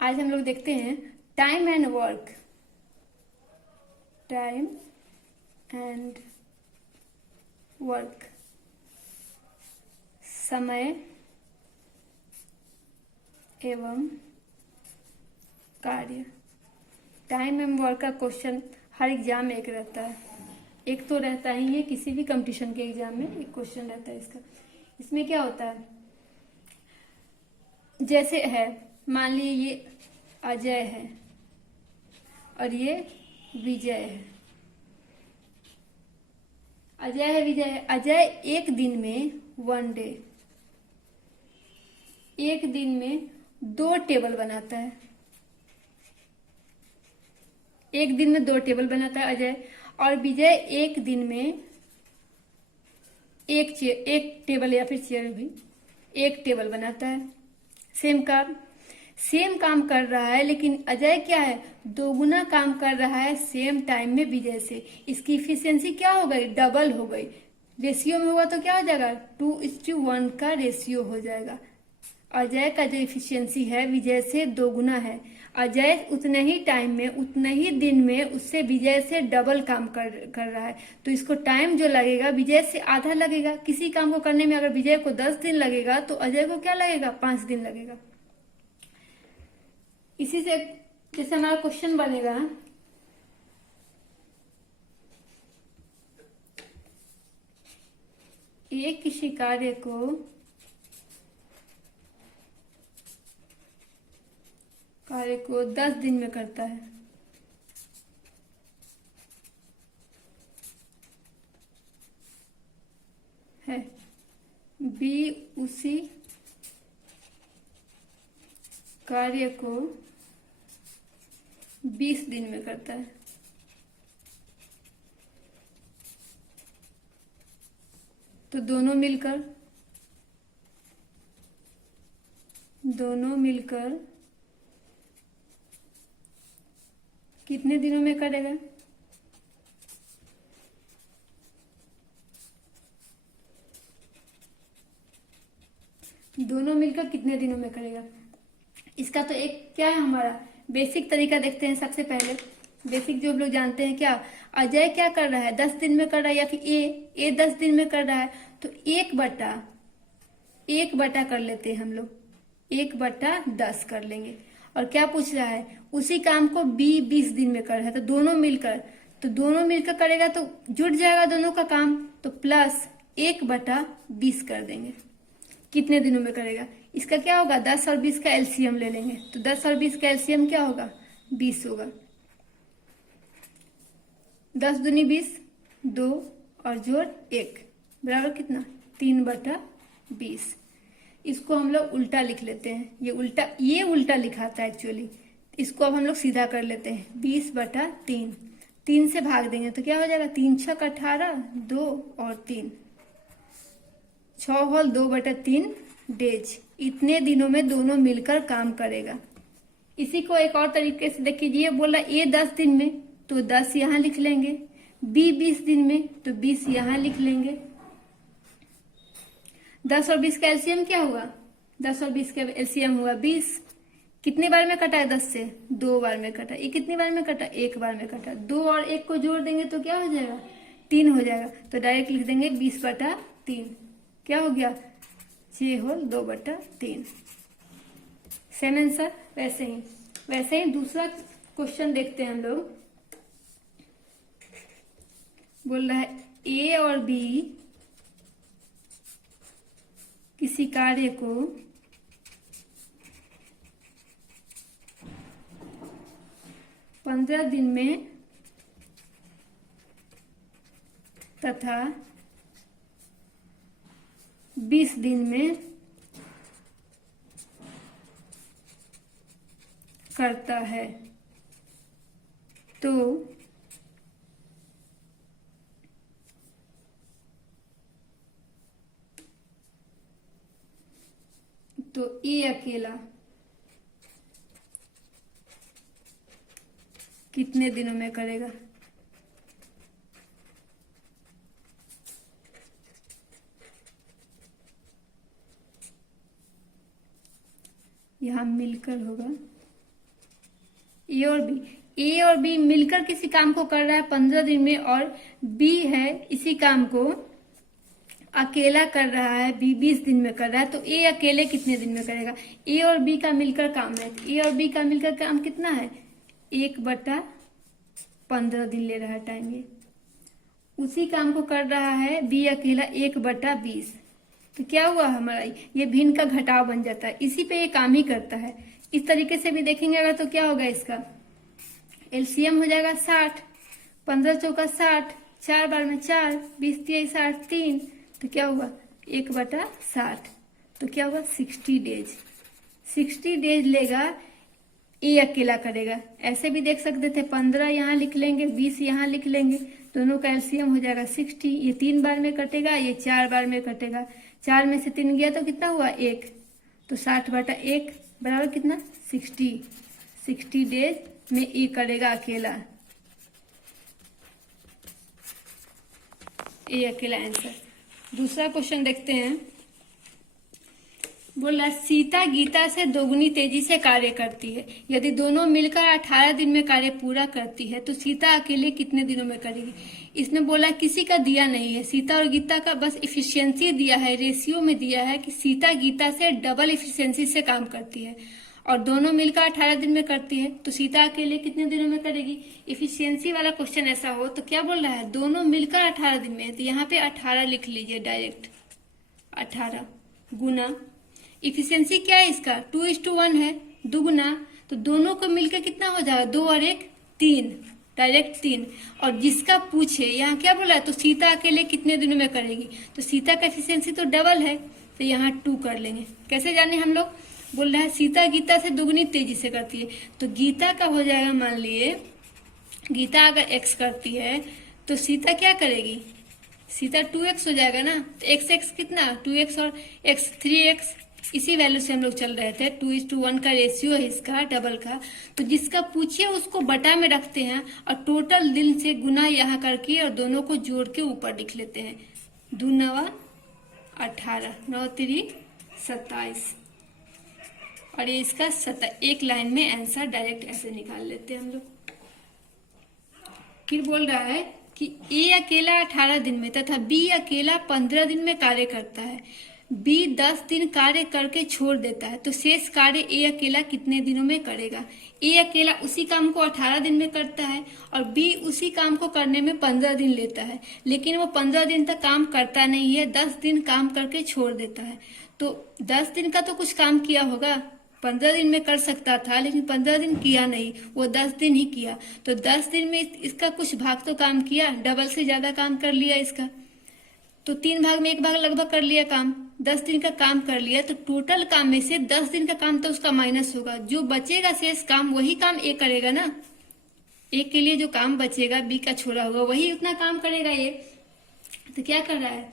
आज हम लोग देखते हैं time and work. Time and work, समय एवं कार्य। टाइम एंड वर्क का क्वेश्चन हर एग्जाम में एक रहता है, एक तो रहता ही है, किसी भी कंपटीशन के एग्जाम में एक क्वेश्चन रहता है इसका। इसमें क्या होता है, जैसे है मान लीजिए ये अजय है और ये विजय है। अजय है, विजय है। अजय एक दिन में 1 डे, एक दिन में 2 टेबल बनाता है। एक दिन में 2 टेबल बनाता है अजय, और विजय एक दिन में एक टेबल या फिर चेयर भी एक टेबल बनाता है। सेम काम कर रहा है, लेकिन अजय क्या है, 2 गुना काम कर रहा है सेम टाइम में विजय से। इसकी इफिशियंसी क्या हो गई, डबल हो गई। रेशियो में हुआ तो क्या हो जाएगा, 2:1 का रेशियो हो जाएगा। अजय का जो इफिशियंसी है विजय से 2 गुना है। अजय उतने ही टाइम में, उतने ही दिन में उससे विजय से डबल काम कर रहा है, तो इसको टाइम जो लगेगा विजय से आधा लगेगा। किसी काम को करने में अगर विजय को 10 दिन लगेगा तो अजय को क्या लगेगा, 5 दिन लगेगा। इसी से जैसे हमारा क्वेश्चन बनेगा, एक किसी कार्य को 10 दिन में करता है। बी उसी कार्य को 20 दिन में करता है। तो दोनों मिलकर कितने दिनों में करेगा, दोनों मिलकर कितने दिनों में करेगा। इसका तो एक क्या है, हमारा बेसिक तरीका देखते हैं। सबसे पहले बेसिक जो हम लोग जानते हैं, क्या अजय क्या कर रहा है, 10 दिन में कर रहा है, या फिर ए 10 दिन में कर रहा है, तो 1/1 कर लेते हैं हम लोग, 1/10 कर लेंगे। और क्या पूछ रहा है, उसी काम को बी 20 दिन में कर रहा है, तो दोनों मिलकर करेगा तो जुट जाएगा दोनों का काम, तो प्लस 1/20 कर देंगे। कितने दिनों में करेगा, इसका क्या होगा, 10 और 20 का एलसीएम ले लेंगे, तो 10 और 20 का एलसीएम क्या होगा, 20 होगा। 10 दूनी 20, 2 और जोड़ 1 बराबर कितना, 3/20। इसको हम लोग उल्टा लिख लेते हैं, ये उल्टा लिखाता है एक्चुअली। इसको अब हम लोग सीधा कर लेते हैं, 20/3। 3 से भाग देंगे तो क्या हो जाएगा, 3 छक 18, 2 और 3, 6 होल 2/3 डेज। इतने दिनों में दोनों मिलकर काम करेगा। इसी को एक और तरीके से देखिए, ये बोला ए 10 दिन में, तो 10 यहाँ लिख लेंगे। बी 20 दिन में, तो 20 यहाँ लिख लेंगे। 10 और 20 का एलसीएम क्या हुआ, 10 और 20 का एलसीएम हुआ 20। कितने बार में कटा है, 10 से 2 बार में कटा। ये कितनी बार में कटा, 1 बार में कटा। 2 और 1 को जोड़ देंगे तो क्या हो जाएगा, 3 हो जाएगा। तो डायरेक्ट लिख देंगे 20/3। क्या हो गया, 6 होल 2/3। Same answer. वैसे ही दूसरा क्वेश्चन देखते हैं हम लोग। बोल रहा है ए और बी किसी कार्य को 15 दिन में तथा 20 दिन में करता है, तो ए अकेला कितने दिनों में करेगा। यहाँ मिलकर होगा ए और बी मिलकर किसी काम को कर रहा है 15 दिन में, और बी है इसी काम को अकेला कर रहा है, बी 20 दिन में कर रहा है, तो ए अकेले कितने दिन में करेगा? ए और बी का मिलकर काम है, ए और बी का मिलकर काम कितना है? 1/15 दिन ले रहा है टाइम। ये उसी काम को कर रहा है बी अकेला 1/20, तो क्या हुआ हमारा? ये भिन्न का घटाव बन जाता है, इसी पे ये काम ही करता है। इस तरीके से भी देखेंगे अगर तो क्या होगा? इसका एलसीएम हो जाएगा 60, 15 चौका 60, 4 बार में 4, 20 3 60, 3, तो क्या हुआ? 1/60, तो क्या हुआ? 60 डेज। 60 डेज लेगा, ए अकेला करेगा। ऐसे भी देख सकते थे, 15 यहाँ लिख लेंगे, 20 यहाँ लिख लेंगे, दोनों का एलसीएम हो जाएगा 60। ये 3 बार में कटेगा, ये 4 बार में कटेगा, 4 में से 3 गया तो कितना हुआ? 1, तो 60/1 बराबर कितना? 60। 60 डेज में ए करेगा अकेला, ए अकेला आंसर। दूसरा क्वेश्चन देखते हैं। बोला सीता गीता से दोगुनी तेजी से कार्य करती है, यदि दोनों मिलकर 18 दिन में कार्य पूरा करती है तो सीता अकेले कितने दिनों में करेगी? इसने बोला किसी का दिया नहीं है, सीता और गीता का बस इफिशियंसी दिया है, रेशियो में दिया है कि सीता गीता से डबल इफिशियंसी से काम करती है और दोनों मिलकर 18 दिन में करती है, तो सीता अकेले कितने दिनों में करेगी? इफिशियंसी वाला क्वेश्चन ऐसा हो तो क्या बोल रहा है? दोनों मिलकर 18 दिन में, तो यहाँ पे 18 लिख लीजिए डायरेक्ट, 18 गुना इफिशियंसी क्या है इसका? 2:1 है, दुगुना, तो दोनों को मिलकर कितना हो जाएगा? 2 और 1 3, डायरेक्ट 3। और जिसका पूछे यहाँ क्या बोला है? तो सीता अकेले कितने दिनों में करेगी, तो सीता का एफिशिएंसी तो डबल है, तो यहाँ 2 कर लेंगे। कैसे जाने हम लोग? बोल रहा है सीता गीता से दोगुनी तेजी से करती है, तो गीता का हो जाएगा, मान लिए गीता अगर x करती है तो सीता क्या करेगी? सीता 2x हो जाएगा ना, तो x कितना? 2x और x 3x, इसी वैल्यू से हम लोग चल रहे थे। 2:1 का रेशियो है इसका, डबल का। तो जिसका पूछिए उसको बटा में रखते हैं और टोटल दिन से गुना यहाँ करके और दोनों को जोड़ के ऊपर लिख लेते हैं। 2 9 18, 9 3 27, और ये इसका 1 लाइन में आंसर डायरेक्ट ऐसे निकाल लेते हैं हम लोग। फिर बोल रहा है कि ए अकेला 18 दिन में तथा बी अकेला 15 दिन में कार्य करता है, बी 10 दिन कार्य करके छोड़ देता है, तो शेष कार्य ए अकेला कितने दिनों में करेगा? ए अकेला उसी काम को 18 दिन में करता है और बी उसी काम को करने में 15 दिन लेता है, लेकिन वो 15 दिन तक काम करता नहीं है, 10 दिन काम करके छोड़ देता है। तो 10 दिन का तो कुछ काम किया होगा, 15 दिन में कर सकता था, लेकिन 15 दिन किया नहीं, वो 10 दिन ही किया। तो 10 दिन में इसका कुछ भाग तो काम किया, डबल से ज्यादा काम कर लिया इसका, तो 3 भाग में 1 भाग लगभग कर लिया काम, 10 दिन का काम कर लिया। तो टोटल काम में से 10 दिन का काम तो उसका माइनस होगा, जो बचेगा शेष काम वही काम ए करेगा ना। ए के लिए जो काम बचेगा बी का छोड़ा होगा वही उतना काम करेगा ये। तो क्या कर रहा है?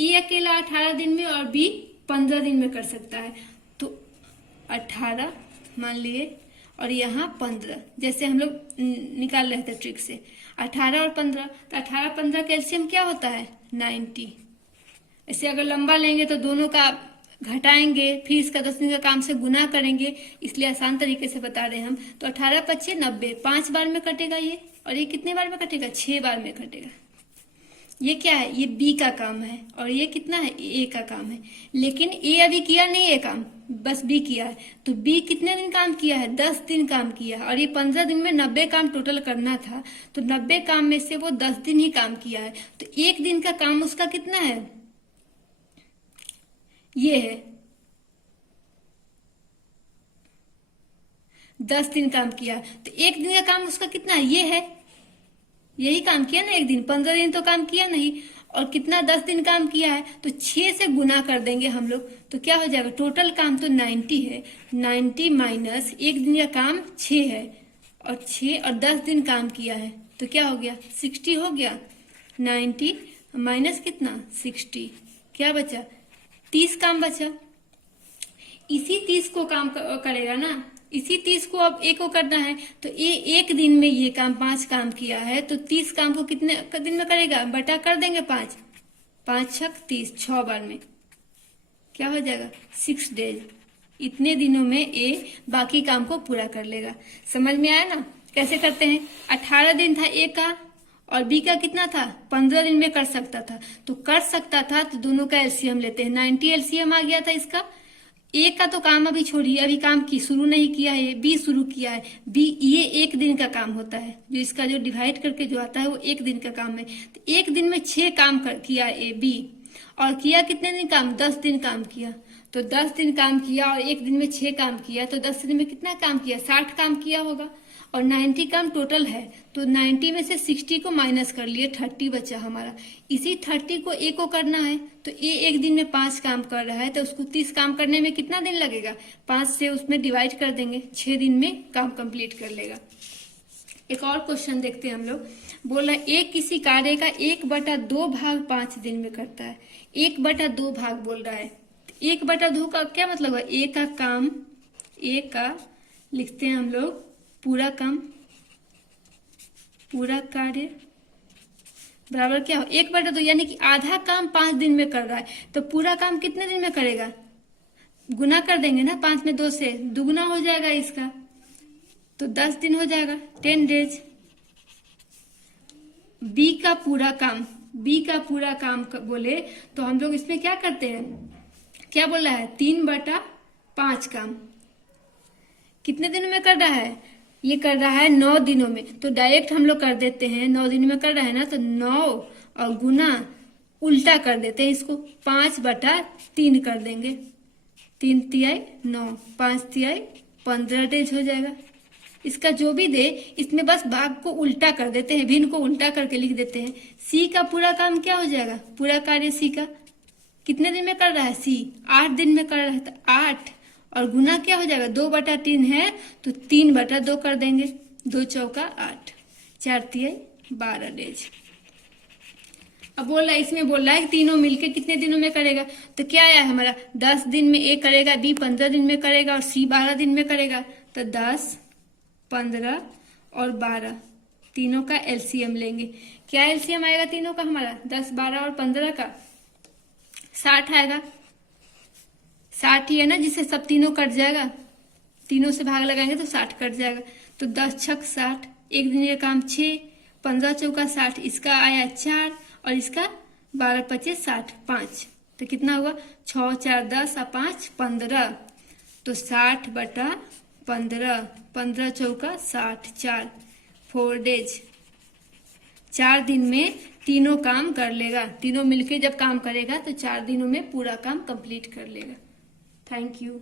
ए अकेला 18 दिन में और बी 15 दिन में कर सकता है, तो 18 मान लिए और यहाँ 15, जैसे हम लोग निकाल रहे थे ट्रिक से 18 और 15, तो 18 15 का एलसीएम क्या होता है? 90। ऐसे अगर लंबा लेंगे तो दोनों का घटाएंगे, फिर इसका 10 दिन का काम से गुना करेंगे, इसलिए आसान तरीके से बता रहे हैं हम। तो 18 25 90, 5 बार में कटेगा ये, और ये कितने बार में कटेगा? 6 बार में कटेगा। ये क्या है? ये बी का काम है और ये कितना है? ए का काम है, लेकिन ए अभी किया नहीं है काम, बस बी किया है। तो बी कितने दिन काम किया है? 10 दिन काम किया है, और ये 15 दिन में 90 काम टोटल करना था, तो 90 काम में से वो 10 दिन ही काम किया है। तो 1 दिन का काम उसका कितना है? ये है 10 दिन काम किया, तो 1 दिन का काम उसका कितना है? ये है, यही काम किया ना 1 दिन, 15 दिन तो काम किया नहीं, और कितना 10 दिन काम किया है, तो 6 से गुना कर देंगे हम लोग, तो क्या हो जाएगा? टोटल काम तो 90 है, 90 माइनस 1 दिन का काम 6 है, और 6 और 10 दिन काम किया है, तो क्या हो गया? 60 हो गया। 90 माइनस कितना? 60, क्या बचा? 30 काम बचा। इसी 30 को काम करेगा ना, इसी 30 को अब ए को करना है, तो ए 1 दिन में ये काम 5 काम किया है, तो 30 काम को कितने दिन में करेगा? बटा कर देंगे 5, 5 6 30, 6 बार में क्या हो जाएगा? 6 डेज। इतने दिनों में ए बाकी काम को पूरा कर लेगा। समझ में आया ना? कैसे करते हैं? 18 दिन था ए का और बी का कितना था? 15 दिन में कर सकता था। तो कर सकता था तो दोनों का एलसीएम लेते हैं। 90 एलसीएम आ गया था इसका। ए का तो काम अभी छोड़िए, अभी काम की शुरू नहीं किया है, बी शुरू किया है। बी ये एक दिन का काम होता है, जो इसका जो डिवाइड करके जो आता है वो एक दिन का काम है। तो एक दिन में 6 काम किया ए बी, और किया कितने दिन काम? 10 दिन काम किया। तो 10 दिन काम किया और एक दिन में 6 काम किया, तो 10 दिन में कितना काम किया? 60 काम किया होगा। और 90 काम टोटल है, तो 90 में से 60 को माइनस कर लिए, 30 बचा हमारा। इसी 30 को ए को करना है, तो ए एक दिन में 5 काम कर रहा है, तो उसको 30 काम करने में कितना दिन लगेगा? 5 से उसमें डिवाइड कर देंगे, 6 दिन में काम कंप्लीट कर लेगा। एक और क्वेश्चन देखते हैं हम लोग। बोला ए किसी कार्य का 1/2 भाग 5 दिन में करता है। 1/2 भाग बोल रहा है। 1/2 का क्या मतलब है? ए का काम, ए का लिखते हैं हम लोग पूरा काम, पूरा कार्य बराबर क्या हो? 1/2, यानी कि आधा काम 5 दिन में कर रहा है, तो पूरा काम कितने दिन में करेगा? गुना कर देंगे ना, 5 में 2 से दुगुना हो जाएगा इसका, तो 10 दिन हो जाएगा, 10 डेज। बी का पूरा काम, बी का पूरा काम बोले तो हम लोग इसमें क्या करते हैं? क्या बोल रहा है? 3/5 काम कितने दिनों में कर रहा है? ये कर रहा है 9 दिनों में। तो डायरेक्ट हम लोग कर देते हैं, 9 दिनों में कर रहा है ना, तो 9 और गुना उल्टा कर देते हैं इसको, 5/3 कर देंगे। 3 तिहाई 9, 5 तिहाई 15 डेज हो जाएगा। इसका जो भी दे, इसमें बस भाग को उल्टा कर देते हैं, भिन्न को उल्टा करके लिख देते हैं। सी का पूरा काम क्या हो जाएगा? पूरा कार्य सी का कितने दिन में कर रहा है? सी 8 दिन में कर रहा है, तो 8 और गुना क्या हो जाएगा? 2/3 है, तो 3/2 कर देंगे। 2 चौका 8, 4 तिहाई 12 डेज। अब बोल रहा है, इसमें बोल रहा है कि तीनों मिलके कितने दिनों में करेगा? तो क्या आया हमारा? 10 दिन में ए करेगा, बी 15 दिन में करेगा और सी 12 दिन में करेगा। तो 10, 15 और 12 तीनों का एलसीएम लेंगे। क्या एलसीएम आएगा तीनों का हमारा? 10, 12 और 15 का 60 आएगा। 60 ही है ना, जिससे सब तीनों कट जाएगा, तीनों से भाग लगाएंगे तो 60 कट जाएगा। तो 10 छक 60, एक दिन का काम 6, 15 चौका 60, इसका आया 4 और इसका 12 25 60, 5। तो कितना हुआ? 6 4 10 और 5 15, तो 60/15, 15 चौका 60, 4 4 डेज। 4 दिन में तीनों काम कर लेगा। तीनों मिलके जब काम करेगा तो 4 दिनों में पूरा काम कंप्लीट कर लेगा। Thank you.